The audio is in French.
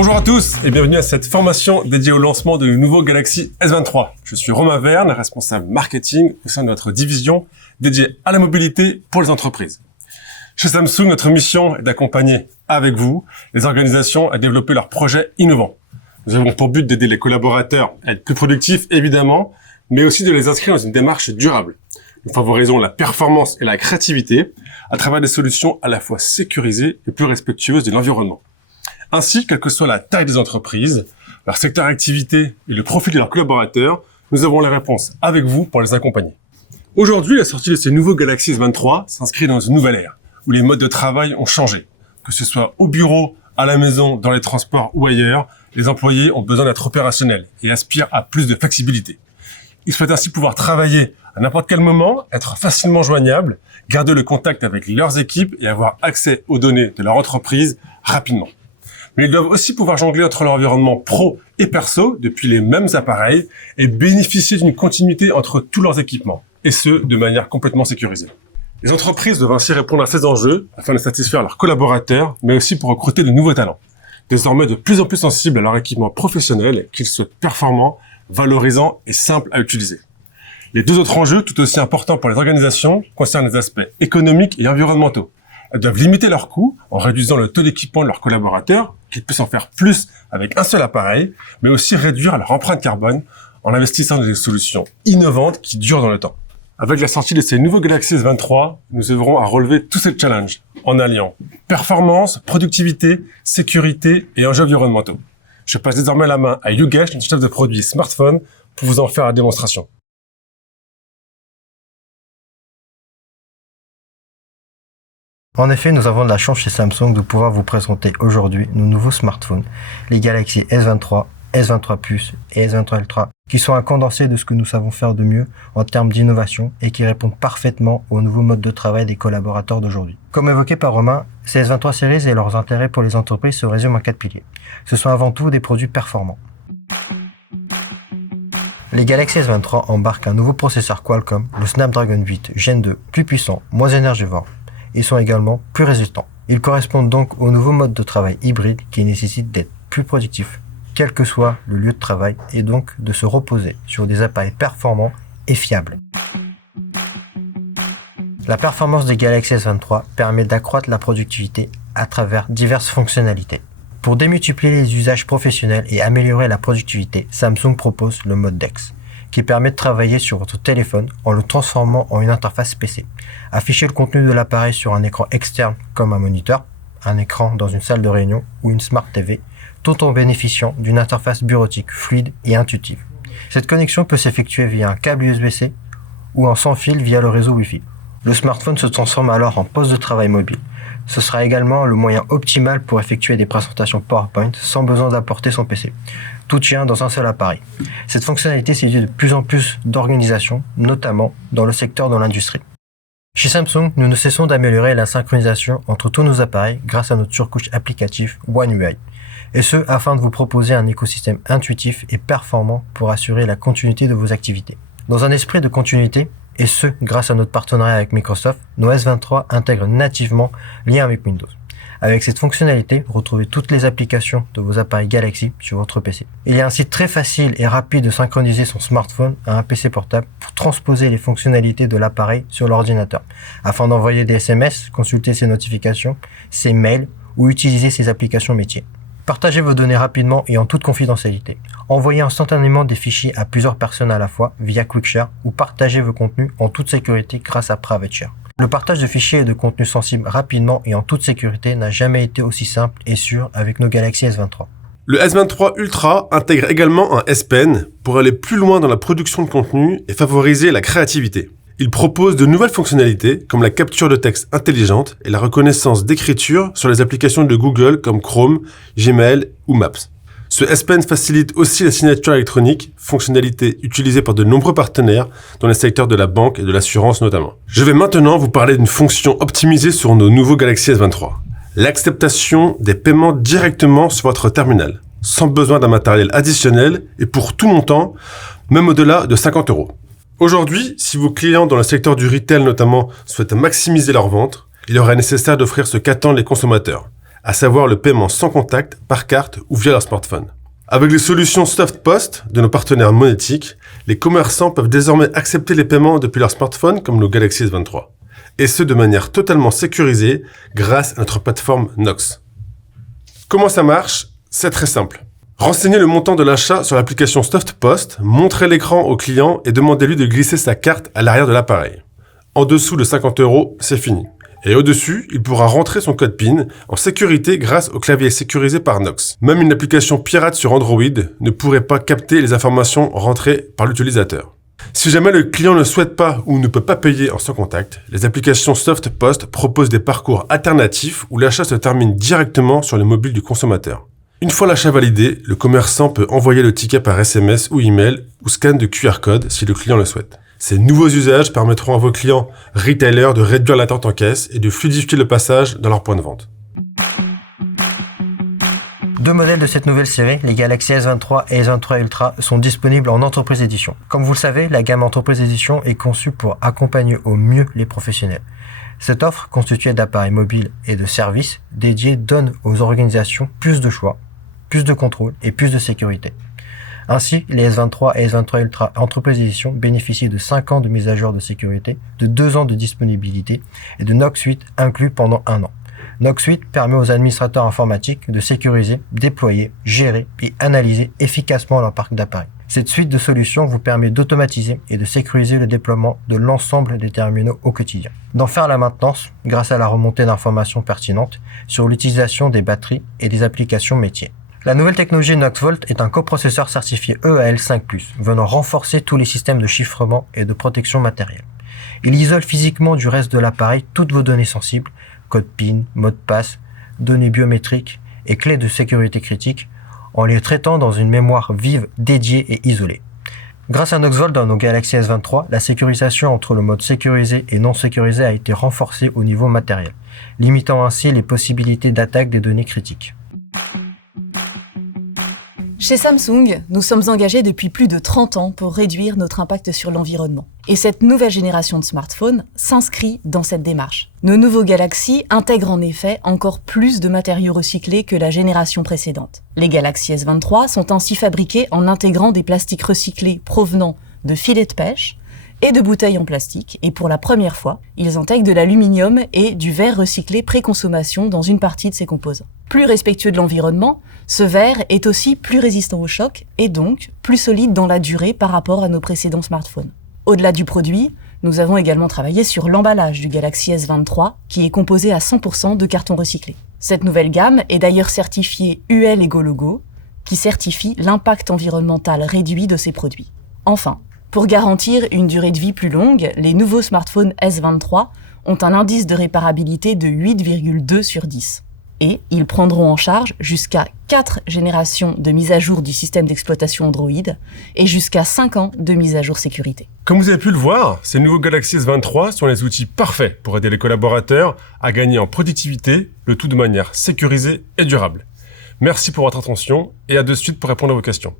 Bonjour à tous et bienvenue à cette formation dédiée au lancement du nouveau Galaxy S23. Je suis Romain Verne, responsable marketing au sein de notre division dédiée à la mobilité pour les entreprises. Chez Samsung, notre mission est d'accompagner avec vous les organisations à développer leurs projets innovants. Nous avons pour but d'aider les collaborateurs à être plus productifs, évidemment, mais aussi de les inscrire dans une démarche durable. Nous favorisons la performance et la créativité à travers des solutions à la fois sécurisées et plus respectueuses de l'environnement. Ainsi, quelle que soit la taille des entreprises, leur secteur d'activité et le profil de leurs collaborateurs, nous avons les réponses avec vous pour les accompagner. Aujourd'hui, la sortie de ces nouveaux Galaxy S23 s'inscrit dans une nouvelle ère, où les modes de travail ont changé. Que ce soit au bureau, à la maison, dans les transports ou ailleurs, les employés ont besoin d'être opérationnels et aspirent à plus de flexibilité. Ils souhaitent ainsi pouvoir travailler à n'importe quel moment, être facilement joignables, garder le contact avec leurs équipes et avoir accès aux données de leur entreprise rapidement. Mais ils doivent aussi pouvoir jongler entre leur environnement pro et perso depuis les mêmes appareils et bénéficier d'une continuité entre tous leurs équipements, et ce, de manière complètement sécurisée. Les entreprises doivent ainsi répondre à ces enjeux afin de satisfaire leurs collaborateurs, mais aussi pour recruter de nouveaux talents, désormais de plus en plus sensibles à leur équipement professionnel, qu'ils soient performants, valorisants et simples à utiliser. Les deux autres enjeux, tout aussi importants pour les organisations, concernent les aspects économiques et environnementaux. Elles doivent limiter leurs coûts en réduisant le taux d'équipement de leurs collaborateurs, qu'ils puissent en faire plus avec un seul appareil, mais aussi réduire leur empreinte carbone en investissant dans des solutions innovantes qui durent dans le temps. Avec la sortie de ces nouveaux Galaxy S23, nous œuvrons à relever tous ces challenges en alliant performance, productivité, sécurité et enjeux environnementaux. Je passe désormais la main à Yogesh, notre chef de produit smartphone, pour vous en faire la démonstration. En effet, nous avons de la chance chez Samsung de pouvoir vous présenter aujourd'hui nos nouveaux smartphones, les Galaxy S23, S23 Plus et S23 Ultra, qui sont un condensé de ce que nous savons faire de mieux en termes d'innovation et qui répondent parfaitement aux nouveaux modes de travail des collaborateurs d'aujourd'hui. Comme évoqué par Romain, ces S23 Series et leurs intérêts pour les entreprises se résument en 4 piliers. Ce sont avant tout des produits performants. Les Galaxy S23 embarquent un nouveau processeur Qualcomm, le Snapdragon 8 Gen 2, plus puissant, moins énergivore. Ils sont également plus résistants. Ils correspondent donc au nouveau mode de travail hybride qui nécessite d'être plus productif, quel que soit le lieu de travail, et donc de se reposer sur des appareils performants et fiables. La performance des Galaxy S23 permet d'accroître la productivité à travers diverses fonctionnalités. Pour démultiplier les usages professionnels et améliorer la productivité, Samsung propose le mode DeX, qui permet de travailler sur votre téléphone en le transformant en une interface PC. Afficher le contenu de l'appareil sur un écran externe comme un moniteur, un écran dans une salle de réunion ou une Smart TV, tout en bénéficiant d'une interface bureautique fluide et intuitive. Cette connexion peut s'effectuer via un câble USB-C ou en sans fil via le réseau Wi-Fi. Le smartphone se transforme alors en poste de travail mobile. Ce sera également le moyen optimal pour effectuer des présentations PowerPoint sans besoin d'apporter son PC. Tout tient dans un seul appareil. Cette fonctionnalité séduit de plus en plus d'organisations, notamment dans le secteur de l'industrie. Chez Samsung, nous ne cessons d'améliorer la synchronisation entre tous nos appareils grâce à notre surcouche applicative One UI. Et ce, afin de vous proposer un écosystème intuitif et performant pour assurer la continuité de vos activités. Dans un esprit de continuité, et ce, grâce à notre partenariat avec Microsoft, nos S23 intègrent nativement lien avec Windows. Avec cette fonctionnalité, retrouvez toutes les applications de vos appareils Galaxy sur votre PC. Il est ainsi très facile et rapide de synchroniser son smartphone à un PC portable pour transposer les fonctionnalités de l'appareil sur l'ordinateur, afin d'envoyer des SMS, consulter ses notifications, ses mails ou utiliser ses applications métiers. Partagez vos données rapidement et en toute confidentialité. Envoyez instantanément des fichiers à plusieurs personnes à la fois via QuickShare ou partagez vos contenus en toute sécurité grâce à PrivateShare. Le partage de fichiers et de contenus sensibles rapidement et en toute sécurité n'a jamais été aussi simple et sûr avec nos Galaxy S23. Le S23 Ultra intègre également un S Pen pour aller plus loin dans la production de contenu et favoriser la créativité. Il propose de nouvelles fonctionnalités comme la capture de texte intelligente et la reconnaissance d'écriture sur les applications de Google comme Chrome, Gmail ou Maps. Ce S Pen facilite aussi la signature électronique, fonctionnalité utilisée par de nombreux partenaires dans les secteurs de la banque et de l'assurance notamment. Je vais maintenant vous parler d'une fonction optimisée sur nos nouveaux Galaxy S23. L'acceptation des paiements directement sur votre terminal, sans besoin d'un matériel additionnel et pour tout montant, même au-delà de 50 €. Aujourd'hui, si vos clients dans le secteur du retail notamment souhaitent maximiser leurs ventes, il leur est nécessaire d'offrir ce qu'attendent les consommateurs, à savoir le paiement sans contact, par carte ou via leur smartphone. Avec les solutions SoftPOS de nos partenaires monétiques, les commerçants peuvent désormais accepter les paiements depuis leur smartphone comme le Galaxy S23. Et ce de manière totalement sécurisée grâce à notre plateforme Nox. Comment ça marche? C'est très simple. Renseignez le montant de l'achat sur l'application SoftPOS, montrez l'écran au client et demandez-lui de glisser sa carte à l'arrière de l'appareil. En dessous de 50 €, c'est fini. Et au-dessus, il pourra rentrer son code PIN en sécurité grâce au clavier sécurisé par Nox. Même une application pirate sur Android ne pourrait pas capter les informations rentrées par l'utilisateur. Si jamais le client ne souhaite pas ou ne peut pas payer en sans contact, les applications SoftPOS proposent des parcours alternatifs où l'achat se termine directement sur le mobile du consommateur. Une fois l'achat validé, le commerçant peut envoyer le ticket par SMS ou email ou scan de QR code si le client le souhaite. Ces nouveaux usages permettront à vos clients retailers de réduire l'attente en caisse et de fluidifier le passage dans leur point de vente. Deux modèles de cette nouvelle série, les Galaxy S23 et S23 Ultra, sont disponibles en Entreprise Edition. Comme vous le savez, la gamme Entreprise Edition est conçue pour accompagner au mieux les professionnels. Cette offre, constituée d'appareils mobiles et de services dédiés, donne aux organisations plus de choix, plus de contrôle et plus de sécurité. Ainsi, les S23 et S23 Ultra Entreprise Edition bénéficient de 5 ans de mise à jour de sécurité, de 2 ans de disponibilité et de Nox 8 inclus pendant 1 an. Nox 8 permet aux administrateurs informatiques de sécuriser, déployer, gérer et analyser efficacement leur parc d'appareils. Cette suite de solutions vous permet d'automatiser et de sécuriser le déploiement de l'ensemble des terminaux au quotidien. D'en faire la maintenance grâce à la remontée d'informations pertinentes sur l'utilisation des batteries et des applications métiers. La nouvelle technologie NoxVolt est un coprocesseur certifié EAL5+, venant renforcer tous les systèmes de chiffrement et de protection matérielle. Il isole physiquement du reste de l'appareil toutes vos données sensibles, code PIN, mot de passe, données biométriques et clés de sécurité critiques, en les traitant dans une mémoire vive, dédiée et isolée. Grâce à NoxVolt dans nos Galaxy S23, la sécurisation entre le mode sécurisé et non sécurisé a été renforcée au niveau matériel, limitant ainsi les possibilités d'attaque des données critiques. Chez Samsung, nous sommes engagés depuis plus de 30 ans pour réduire notre impact sur l'environnement. Et cette nouvelle génération de smartphones s'inscrit dans cette démarche. Nos nouveaux Galaxy intègrent en effet encore plus de matériaux recyclés que la génération précédente. Les Galaxy S23 sont ainsi fabriqués en intégrant des plastiques recyclés provenant de filets de pêche et de bouteilles en plastique, et pour la première fois, ils intègrent de l'aluminium et du verre recyclé pré-consommation dans une partie de ses composants. Plus respectueux de l'environnement, ce verre est aussi plus résistant au choc et donc plus solide dans la durée par rapport à nos précédents smartphones. Au-delà du produit, nous avons également travaillé sur l'emballage du Galaxy S23 qui est composé à 100% de carton recyclé. Cette nouvelle gamme est d'ailleurs certifiée UL Ecologo, qui certifie l'impact environnemental réduit de ces produits. Enfin, pour garantir une durée de vie plus longue, les nouveaux smartphones S23 ont un indice de réparabilité de 8,2 sur 10. Et ils prendront en charge jusqu'à 4 générations de mise à jour du système d'exploitation Android et jusqu'à 5 ans de mise à jour sécurité. Comme vous avez pu le voir, ces nouveaux Galaxy S23 sont les outils parfaits pour aider les collaborateurs à gagner en productivité, le tout de manière sécurisée et durable. Merci pour votre attention et à de suite pour répondre à vos questions.